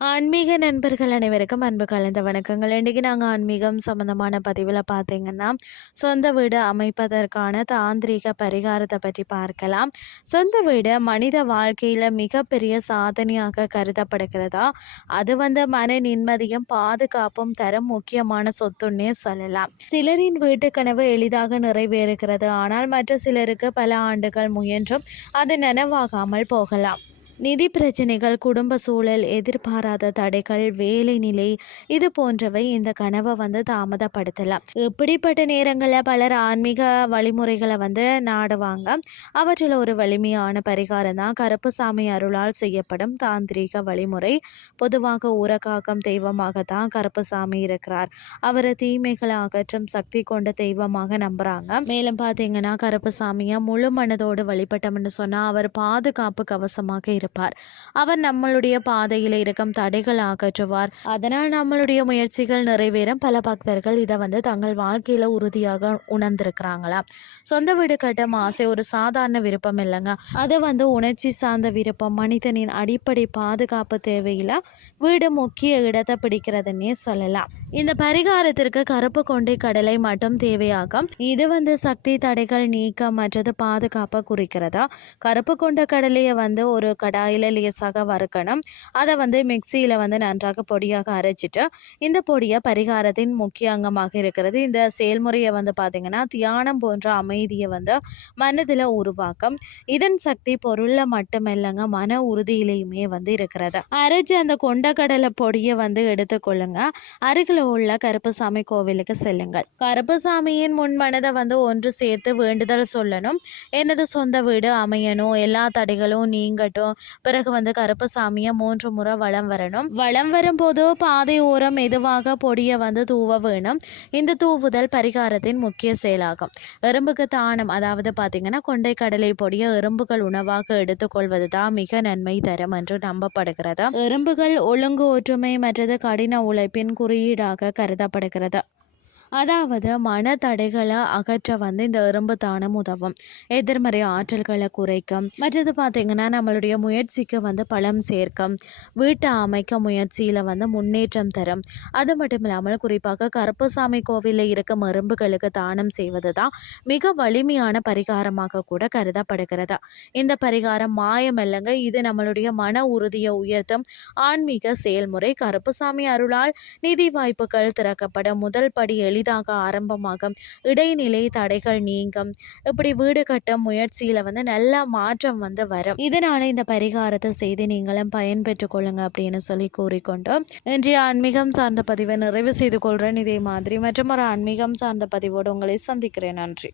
ஆன்மீக நண்பர்கள் அனைவருக்கும் அன்பு கலந்த வணக்கங்கள். இன்றைக்கி நாங்கள் ஆன்மீகம் சம்மந்தமான பதிவில் பார்த்தீங்கன்னா சொந்த வீடு அமைப்பதற்கான தாந்திரிக பரிகாரத்தை பற்றி பார்க்கலாம். சொந்த வீடு மனித வாழ்க்கையில் மிகப்பெரிய சாதனையாக கருதப்படுகிறதா? அது வந்து மன நிம்மதியும் பாதுகாப்பும் தரும் முக்கியமான சொத்துன்னே சொல்லலாம். சிலரின் வீட்டு கனவு எளிதாக நிறைவேறுகிறது. ஆனால் மற்ற சிலருக்கு பல ஆண்டுகள் முயன்றும் அது நனவாகாமல் போகலாம். நிதி பிரச்சனைகள் குடும்ப சூழல் எதிர்பாராத தடைகள் வேலை நிலை இது போன்றவை இந்த கனவை வந்து தாமதப்படுத்தலாம். இப்படிப்பட்ட நேரங்களில் பலர் ஆன்மீக வழிமுறைகளை வந்து நாடுவாங்க. அவற்றில் ஒரு வலிமையான பரிகாரம் தான் கருப்புசாமி அருளால் செய்யப்படும் தாந்திரிக வழிமுறை. பொதுவாக ஊரகாக்கம் தெய்வமாக தான் கருப்புசாமி இருக்கிறார். அவர் தீமைகளை அகற்றும் சக்தி கொண்ட தெய்வமாக நம்புறாங்க. மேலும் பார்த்தீங்கன்னா கருப்புசாமியை முழு மனதோடு வழிபட்டோம்னு சொன்னால் அவர் பாதுகாப்பு கவசமாக இருப்பார். இருப்பார் அவர் நம்மளுடைய பாதையில் இருக்கும் தடைகள் அகற்றுவார். அதனால் நம்மளுடைய முயற்சிகள் நிறைவேறும். பல பக்தர்கள் இதை வந்து தங்கள் வாழ்க்கையில் உறுதியாக உணர்ந்திருக்கிறாங்களா? சொந்த வீடு கட்டும் ஆசை ஒரு சாதாரண விருப்பம் இல்லைங்க. அது வந்து உணர்ச்சி சார்ந்த விருப்பம். மனிதனின் அடிப்படை பாதுகாப்பு தேவையில் வீடு முக்கிய இடத்தை பிடிக்கிறதுன்னே சொல்லலாம். இந்த பரிகாரத்திற்கு கருப்பு கொண்டை கடலை மட்டும் தேவையாகும். இது வந்து சக்தி தடைகள் நீக்கம் மற்றது பாதுகாப்பை குறிக்கிறதா? கருப்பு கொண்ட கடலையை வந்து ஒரு கட கடாயில் லேசாக வறுக்கணும். அதை வந்து மிக்சியில் வந்து நன்றாக பொடியாக அரைச்சிட்டு இந்த பொடியை பரிகாரத்தின் முக்கிய அங்கமாக இருக்கிறது. இந்த செயல்முறையை வந்து பார்த்திங்கன்னா தியானம் போன்ற அமைதியை வந்து மனதில் உருவாக்கும். இதன் சக்தி பொருளில் மட்டுமில்லைங்க மன உறுதியிலையுமே வந்து இருக்கிறது. அரைச்சி அந்த கொண்டக்கடலை பொடியை வந்து எடுத்துக்கொள்ளுங்க. அருகில் உள்ள கருப்புசாமி கோவிலுக்கு செல்லுங்கள். கருப்புசாமியின் முன் மனதை வந்து ஒன்று சேர்த்து வேண்டுதல் சொல்லணும். எனது சொந்த வீடு அமையணும். எல்லா தடைகளும் நீங்கட்டும். பிறகு வந்து கருப்பசாமியை மூன்று முறை வளம் வரணும். வளம் வரும்போது பாதை ஓரம் மெதுவாக பொடியை வந்து தூவ வேணும். இந்த தூவுதல் பரிகாரத்தின் முக்கிய செயலாகும். எறும்புக்கு தானம் அதாவது பார்த்தீங்கன்னா கொண்டை கடலை பொடியை எறும்புகள் உணவாக எடுத்துக்கொள்வது தான் மிக நன்மை தரும் என்று நம்பப்படுகிறது. எறும்புகள் ஒழுங்கு ஒற்றுமை மற்றது கடின உழைப்பின் குறியீடாக கருதப்படுகிறது. அதாவது மன தடைகளை அகற்ற வந்து இந்த எறும்பு தானம் உதவும். எதிர்மறை ஆற்றல்களை குறைக்கும். மற்றது பார்த்திங்கன்னா நம்மளுடைய முயற்சிக்கு வந்து பலம் சேர்க்கும். வீட்டை அமைக்க முயற்சியில் வந்து முன்னேற்றம் தரும். அது மட்டும் இல்லாமல் குறிப்பாக கருப்புசாமி கோவிலில் இருக்கும் எறும்புகளுக்கு தானம் செய்வது தான் மிக வலிமையான பரிகாரமாக கூட கருதப்படுகிறது. இந்த பரிகாரம் மாயம் இல்லைங்க இது நம்மளுடைய மன உறுதியை உயர்த்தும் ஆன்மீக செயல்முறை. கருப்புசாமி அருளால் நிதி வாய்ப்புகள் திறக்கப்படும். முதல் படி எளி எளிதாக ஆரம்பமாகும். இடைநிலை தடைகள் நீங்கும். இப்படி வீடு கட்டும் முயற்சியில் வந்து நல்ல மாற்றம் வந்து வரும். இதனால இந்த பரிகாரத்தை செய்து நீங்களும் பயன்பெற்று கொள்ளுங்க அப்படின்னு சொல்லி கூறிக்கொண்டோம். இன்றைய ஆன்மீகம் சார்ந்த பதிவை நிறைவு செய்து கொள்கிறேன் இதே மாதிரி மற்றும் ஒரு ஆன்மீகம் சார்ந்த பதிவோடு உங்களை சந்திக்கிறேன். நன்றி.